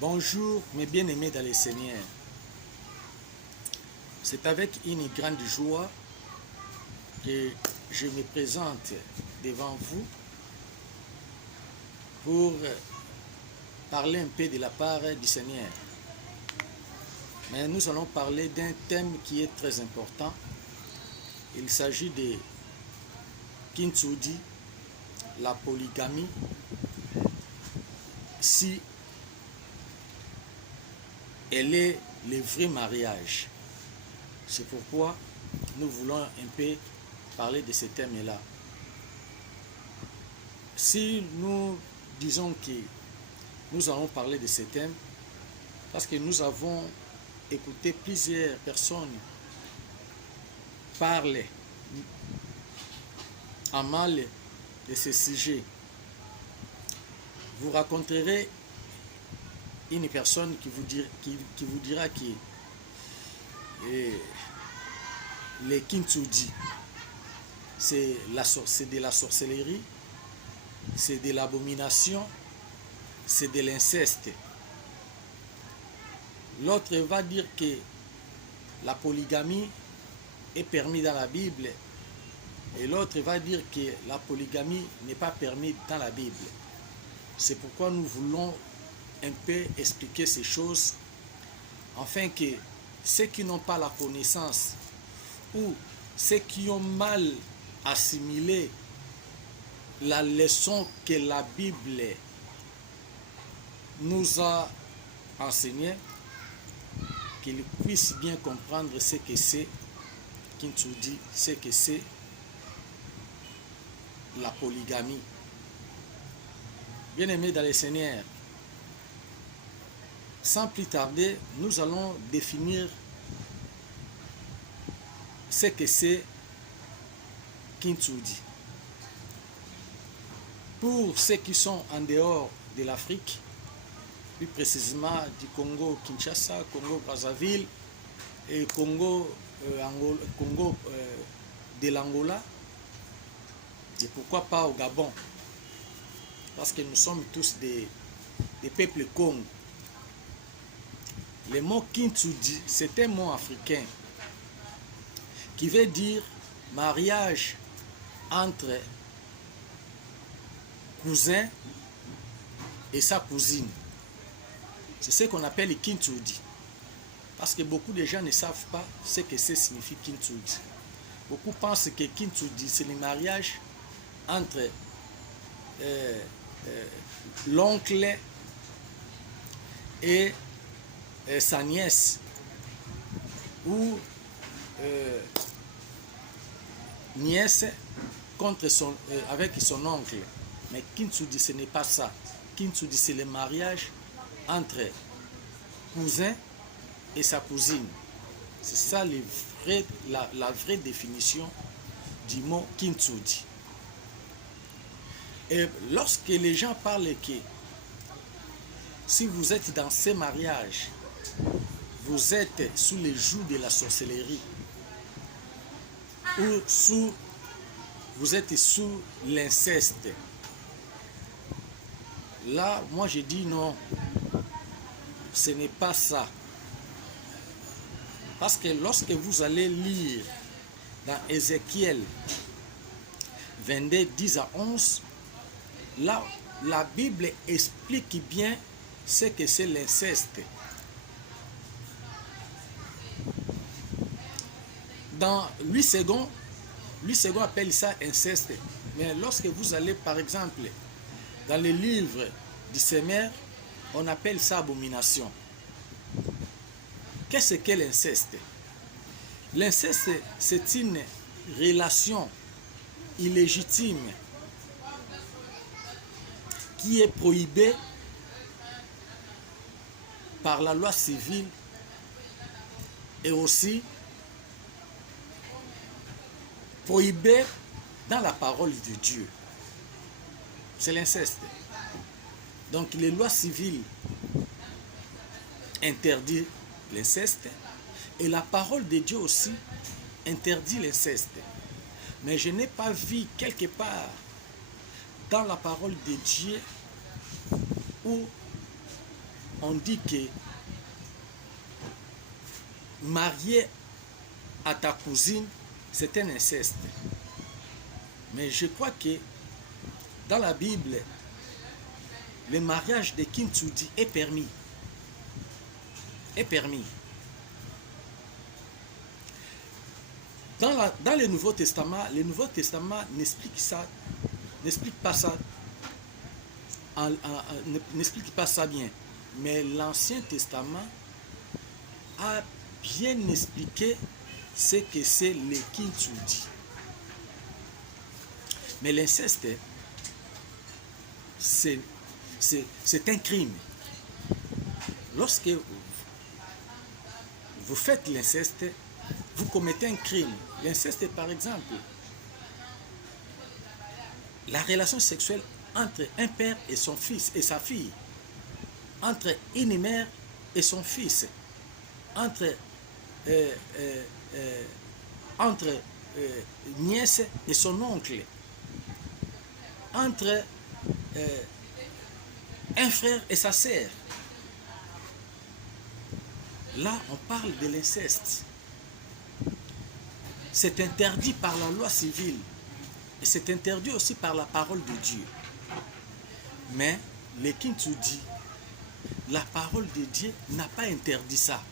Bonjour mes bien-aimés dans le Seigneur. C'est avec une grande joie que je me présente devant vous pour parler un peu de la part du Seigneur. Mais nous allons parler d'un thème qui est très important. Il s'agit de Kintsugi, la polygamie, si elle est le vrai mariage. C'est pourquoi nous voulons un peu parler de ce thème-là. Si nous disons que nous allons parler de ce thème, parce que nous avons écouté plusieurs personnes parler en mal de ce sujet. Vous rencontrerez une personne qui vous dira que le Kintsugi, c'est de la sorcellerie, c'est de l'abomination, c'est de l'inceste. L'autre va dire que la polygamie est permise dans la Bible et l'autre va dire que la polygamie n'est pas permise dans la Bible. C'est pourquoi nous voulons un peu expliquer ces choses afin que ceux qui n'ont pas la connaissance ou ceux qui ont mal assimilé la leçon que la Bible nous a enseignée, qu'ils puissent bien comprendre ce que c'est Kintsugi, ce que c'est la polygamie. Bien-aimés dans le Seigneur, sans plus tarder, nous allons définir ce que c'est Kintsugi. Pour ceux qui sont en dehors de l'Afrique, plus précisément du Congo Kinshasa, Congo Brazzaville et Congo de l'Angola, et pourquoi pas au Gabon, parce que nous sommes tous des peuples Congo. Le mot Kintsugi, c'est un mot africain qui veut dire mariage entre cousin et sa cousine. C'est ce qu'on appelle le Kintsugi. Parce que beaucoup de gens ne savent pas ce que ça signifie Kintsugi. Beaucoup pensent que Kintsugi, c'est le mariage entre l'oncle et sa nièce, ou nièce avec son oncle. Mais Kintsugi, ce n'est pas ça. Kintsugi, c'est le mariage entre cousin et sa cousine. C'est ça la vraie définition du mot Kintsugi. Et lorsque les gens parlent que si vous êtes dans ces mariages, vous êtes sous le joug de la sorcellerie, ou vous êtes sous l'inceste, là, moi je dis non, ce n'est pas ça. Parce que lorsque vous allez lire dans Ézéchiel 22, 10 à 11, là, la Bible explique bien ce que c'est l'inceste. Dans 8 secondes appelle ça inceste. Mais lorsque vous allez, par exemple, dans le livre du Seigneur, on appelle ça abomination. Qu'est-ce que l'inceste? L'inceste, c'est une relation illégitime qui est prohibée par la loi civile et aussi prohibée dans la parole de Dieu. C'est l'inceste. Donc les lois civiles interdisent l'inceste et la parole de Dieu aussi interdit l'inceste. Mais je n'ai pas vu quelque part dans la parole de Dieu où on dit que marier à ta cousine, c'est un inceste. Mais je crois que dans la Bible, le mariage de kintsugi est permis. Est permis. Dans le Nouveau Testament n'explique pas ça, n'explique pas ça bien. Mais l'Ancien Testament a bien expliqué ce que c'est le kintsugi. Mais l'inceste, c'est un crime. Lorsque vous faites l'inceste, vous commettez un crime. L'inceste, par exemple, la relation sexuelle entre un père et son fils et sa fille, entre une mère et son fils, entre nièce et son oncle, entre un frère et sa sœur. Là, on parle de l'inceste. C'est interdit par la loi civile et c'est interdit aussi par la parole de Dieu. Mais le kintsugi, la parole de Dieu n'a pas interdit ça.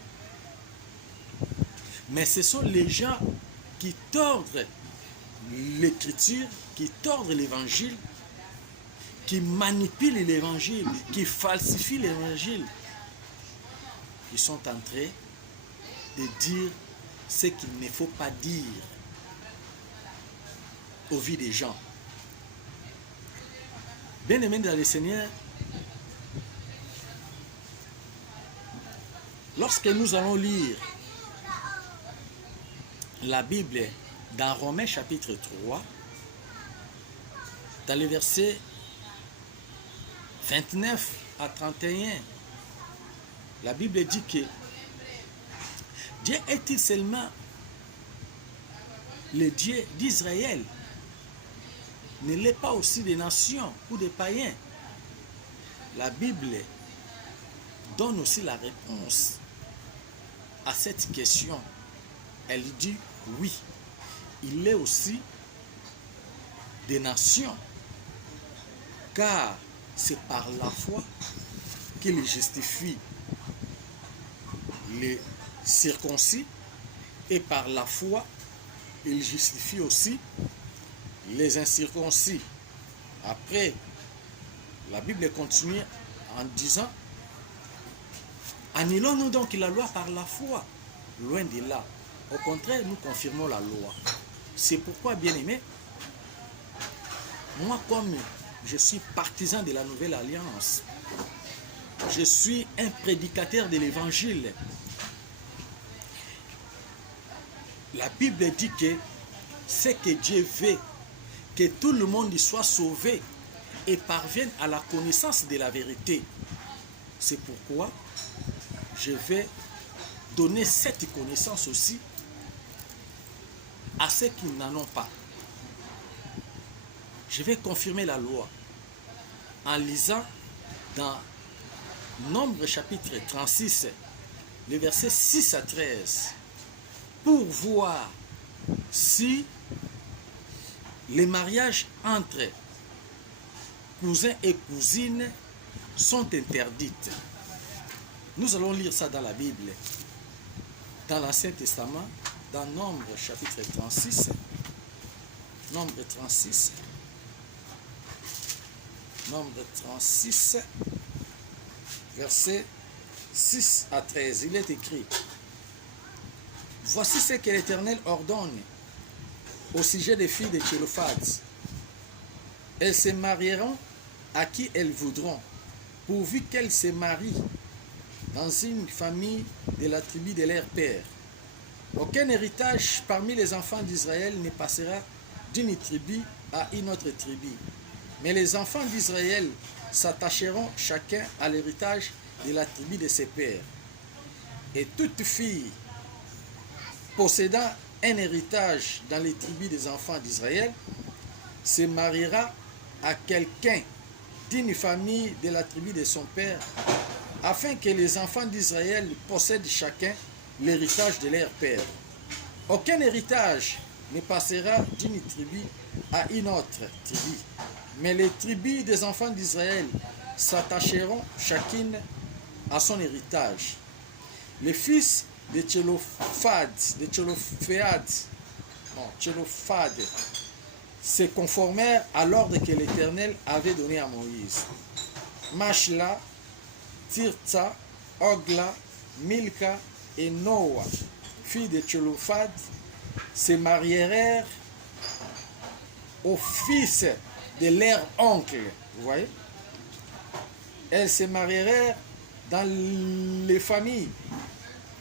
Mais ce sont les gens qui tordent l'écriture, qui tordent l'évangile, qui manipulent l'évangile, qui falsifient l'évangile, qui sont en train de dire ce qu'il ne faut pas dire aux vies des gens. Bien-aimés dans le Seigneur, lorsque nous allons lire la Bible dans Romains chapitre 3, dans les versets 29 à 31, la Bible dit que Dieu est-il seulement le Dieu d'Israël? Ne l'est pas aussi des nations ou des païens? La Bible donne aussi la réponse à cette question. Elle dit oui, il est aussi des nations, car c'est par la foi qu'il justifie les circoncis et par la foi il justifie aussi les incirconcis. Après, la Bible continue en disant: annulons-nous donc la loi par la foi? Loin de là. Au contraire, nous confirmons la loi. C'est pourquoi, bien-aimés, moi, comme je suis partisan de la nouvelle alliance, je suis un prédicateur de l'évangile. La Bible dit que c'est que Dieu veut que tout le monde soit sauvé et parvienne à la connaissance de la vérité. C'est pourquoi je vais donner cette connaissance aussi à ceux qui n'en ont pas. Je vais confirmer la loi en lisant dans Nombre chapitre 36, les versets 6 à 13, pour voir si les mariages entre cousins et cousines sont interdites. Nous allons lire ça dans la Bible, dans l'Ancien Testament, dans Nombre chapitre 36, Nombre 36, Nombre 36, versets 6 à 13, il est écrit: voici ce que l'Éternel ordonne au sujet des filles de Tchélophad. Elles se marieront à qui elles voudront, pourvu qu'elles se marient dans une famille de la tribu de leur père. Aucun héritage parmi les enfants d'Israël ne passera d'une tribu à une autre tribu. Mais les enfants d'Israël s'attacheront chacun à l'héritage de la tribu de ses pères. Et toute fille possédant un héritage dans les tribus des enfants d'Israël se mariera à quelqu'un d'une famille de la tribu de son père afin que les enfants d'Israël possèdent chacun l'héritage de leur père. Aucun héritage ne passera d'une tribu à une autre tribu, mais les tribus des enfants d'Israël s'attacheront chacune à son héritage. Les fils de Tchélophad se conformèrent à l'ordre que l'Éternel avait donné à Moïse. Machla, Tirtsa, Ogla, Milka et Noa, filles de Tchélophad, se marièrent aux fils de leur oncle. Vous voyez? Elles se marièrent dans les familles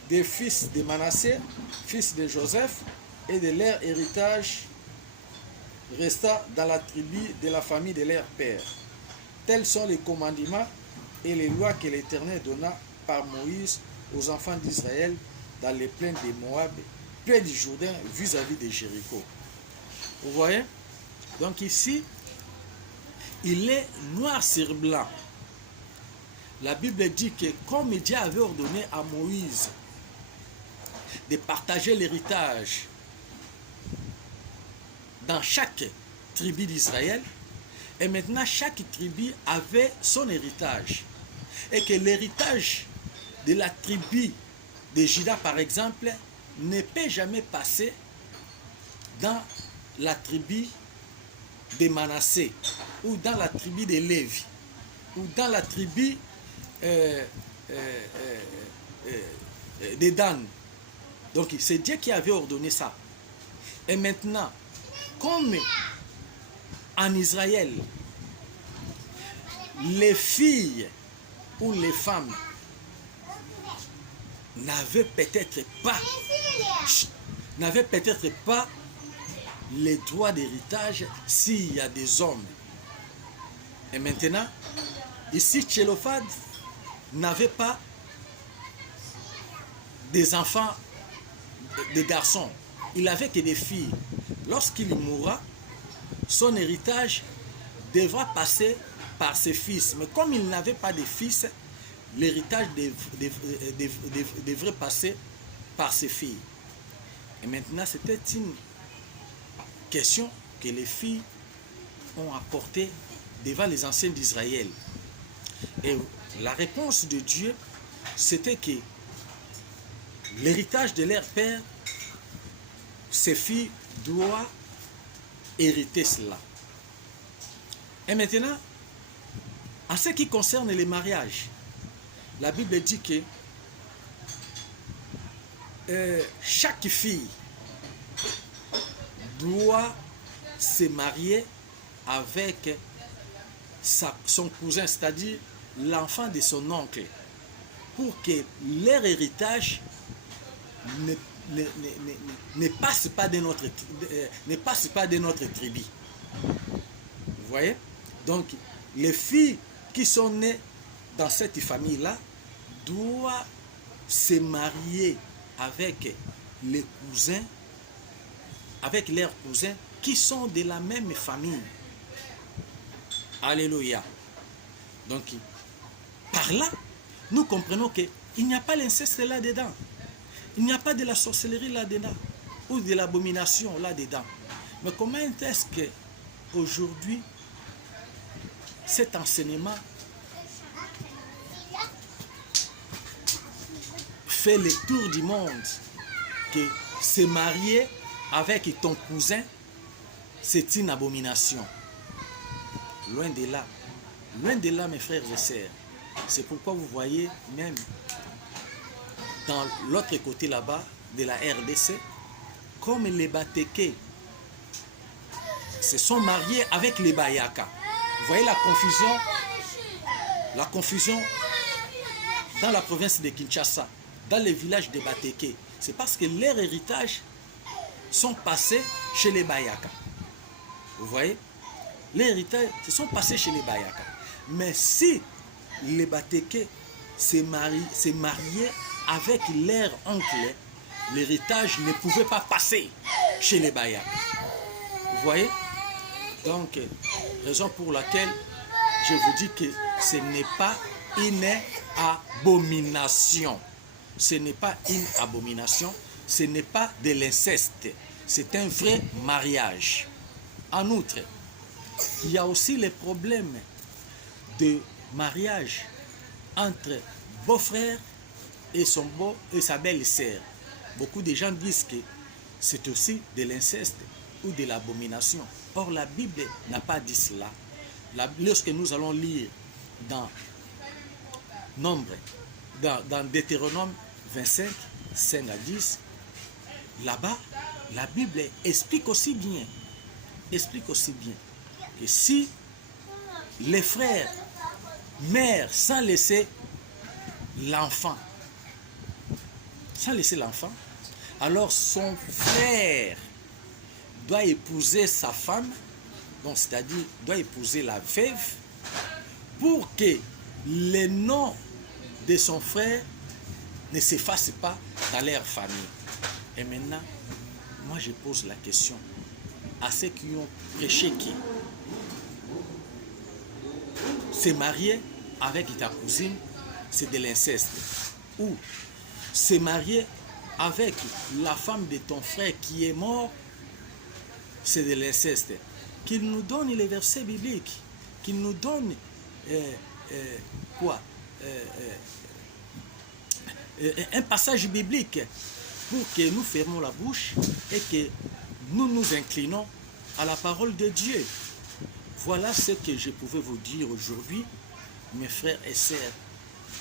des fils de Manassé, fils de Joseph, et de leur héritage resta dans la tribu de la famille de leur père. Tels sont les commandements et les lois que l'Éternel donna par Moïse aux enfants d'Israël dans les plaines de Moab, près du Jourdain, vis-à-vis de Jéricho. Vous voyez? Donc ici, il est noir sur blanc. La Bible dit que comme Dieu avait ordonné à Moïse de partager l'héritage dans chaque tribu d'Israël, et maintenant chaque tribu avait son héritage. Et que l'héritage de la tribu de Juda, par exemple, ne peut jamais passer dans la tribu de Manassé, ou dans la tribu de Lévi, ou dans la tribu de Dan. Donc c'est Dieu qui avait ordonné ça. Et maintenant, comme en Israël, les filles ou les femmes n'avaient peut-être pas les droits d'héritage s'il y a des hommes. Et maintenant, ici, Tchélophad n'avait pas des enfants, des garçons. Il n'avait que des filles. Lorsqu'il mourra, son héritage devra passer par ses fils. Mais comme il n'avait pas de fils, l'héritage devrait passer par ses filles. Et maintenant, c'était une question que les filles ont apportée devant les anciens d'Israël. Et la réponse de Dieu, c'était que l'héritage de leur père, ses filles doivent hériter cela. Et maintenant, en ce qui concerne les mariages, la Bible dit que chaque fille doit se marier avec son cousin, c'est-à-dire l'enfant de son oncle, pour que leur héritage ne passe pas de notre tribu. Vous voyez? Donc, les filles qui sont nées dans cette famille-là doivent se marier avec les cousins, avec leurs cousins qui sont de la même famille. Alléluia. Donc, par là, nous comprenons qu'il n'y a pas l'inceste là-dedans. Il n'y a pas de la sorcellerie là-dedans, ou de l'abomination là-dedans. Mais comment est-ce qu'aujourd'hui, cet enseignement fait le tour du monde, que se marier avec ton cousin, c'est une abomination? Loin de là, mes frères et sœurs. C'est pourquoi vous voyez même dans l'autre côté là-bas de la RDC, comme les Batéké se sont mariés avec les Bayaka. Vous voyez la confusion dans la province de Kinshasa, dans les villages de Batéké. C'est parce que leurs héritages sont passés chez les Bayaka. Vous voyez? Les héritages se sont passés chez les Bayaka. Mais si les Batéké se mariaient avec leur oncle, l'héritage ne pouvait pas passer chez les Bayaka. Vous voyez? Donc, raison pour laquelle je vous dis que ce n'est pas une abomination. Ce n'est pas une abomination, ce n'est pas de l'inceste, c'est un vrai mariage. En outre, il y a aussi les problèmes de mariage entre beau-frère et sa belle-sœur. Beaucoup de gens disent que c'est aussi de l'inceste ou de l'abomination. Or, la Bible n'a pas dit cela. Lorsque nous allons lire dans Deutéronome 25, 5 à 10, là-bas, la Bible explique aussi bien que si les frères meurent sans laisser l'enfant, alors son frère doit épouser sa femme, donc c'est-à-dire doit épouser la veuve, pour que le nom de son frère ne s'efface pas dans leur famille. Et maintenant, moi je pose la question à ceux qui ont prêché qui se marier avec ta cousine, c'est de l'inceste. Ou se marier avec la femme de ton frère qui est mort, c'est de l'inceste. Qu'il nous donne les versets bibliques, qu'il nous donne un passage biblique pour que nous fermons la bouche et que nous nous inclinons à la parole de Dieu. Voilà ce que je pouvais vous dire aujourd'hui, mes frères et sœurs.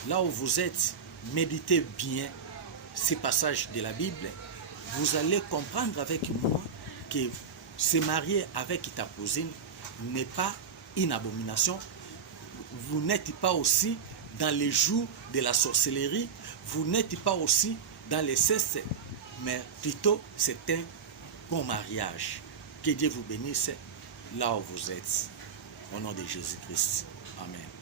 Là où vous êtes, méditez bien ces passages de la Bible. Vous allez comprendre avec moi que se marier avec ta cousine n'est pas une abomination. Vous n'êtes pas aussi dans les joues de la sorcellerie. Vous n'êtes pas aussi dans les cesses. Mais plutôt, c'est un bon mariage. Que Dieu vous bénisse là où vous êtes. Au nom de Jésus-Christ. Amen.